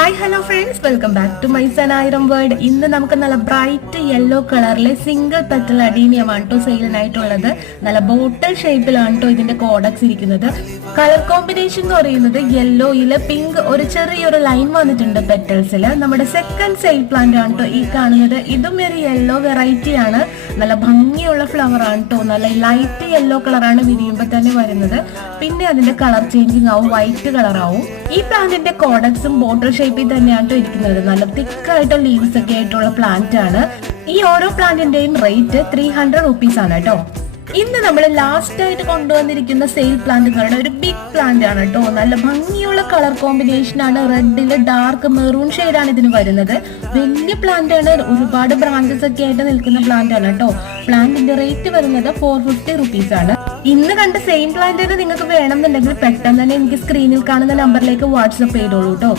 Hi hello friends, welcome back to my സനായിരം word. ഇന്ന് നമുക്ക് നല്ല ബ്രൈറ്റ് യെല്ലോ കളറിലെ സിംഗിൾ പെറ്റൽ അഡീനിയമാണ് കേട്ടോ സെയിലിനായിട്ടുള്ളത്. നല്ല ബോട്ടിൽ ഷേപ്പിലാണ് കേട്ടോ ഇതിന്റെ കോഡക്സ് ഇരിക്കുന്നത്. കളർ കോമ്പിനേഷൻ എന്ന് പറയുന്നത് യെല്ലോയില് പിങ്ക് ഒരു ചെറിയൊരു ലൈൻ വന്നിട്ടുണ്ട് പെറ്റൽസിൽ. നമ്മുടെ സെക്കൻഡ് സെയിൽ പ്ലാന്റ് ആണ് കേട്ടോ ഈ കാണുന്നത്. ഇതും ഒരു യെല്ലോ വെറൈറ്റി ആണ്. നല്ല ഭംഗിയുള്ള ഫ്ലവർ ആണ് കേട്ടോ. നല്ല ലൈറ്റ് യെല്ലോ കളറാണ് വിരിയുമ്പോൾ തന്നെ വരുന്നത്. പിന്നെ അതിന്റെ കളർ ചേഞ്ചിങ് ആവും, വൈറ്റ് കളർ ആവും. ഈ പ്ലാന്റിന്റെ കോഡക്സും ബോട്ടിൽ ഷേപ്പിൽ തന്നെയാണ് ഇരിക്കുന്നത്. നല്ല തിക്കായിട്ട് ലീവ്സ് ഒക്കെ ആയിട്ടുള്ള പ്ലാന്റ് ആണ്. ഈ ഓരോ പ്ലാന്റിന്റെയും റേറ്റ് 300 റുപ്പീസ് ആണ് കേട്ടോ. ഇന്ന് നമ്മൾ ലാസ്റ്റ് ആയിട്ട് കൊണ്ടുവന്നിരിക്കുന്ന സെയിൽ പ്ലാന്റുകളുടെ ഒരു ബിഗ് പ്ലാന്റ് ആണ് കേട്ടോ. നല്ല ഭംഗിയുള്ള കളർ കോമ്പിനേഷൻ ആണ്. റെഡില് ഡാർക്ക് മെറൂൺ ഷെയ്ഡാണ് ഇതിന് വരുന്നത്. വലിയ പ്ലാന്റ് ആണ്. ഒരുപാട് ബ്രാഞ്ചസ് ഒക്കെ ആയിട്ട് നിൽക്കുന്ന പ്ലാന്റ് ആണ് കേട്ടോ. പ്ലാന്റിന്റെ റേറ്റ് വരുന്നത് 450 റുപ്പീസ് ആണ്. ഇന്ന് കണ്ട സെയിം പ്ലാന്റ് നിങ്ങൾക്ക് വേണമെന്നുണ്ടെങ്കിൽ പെട്ടെന്ന് തന്നെ എനിക്ക് സ്ക്രീനിൽ കാണുന്ന നമ്പറിലേക്ക് വാട്സപ്പ് ചെയ്തോളൂ കേട്ടോ.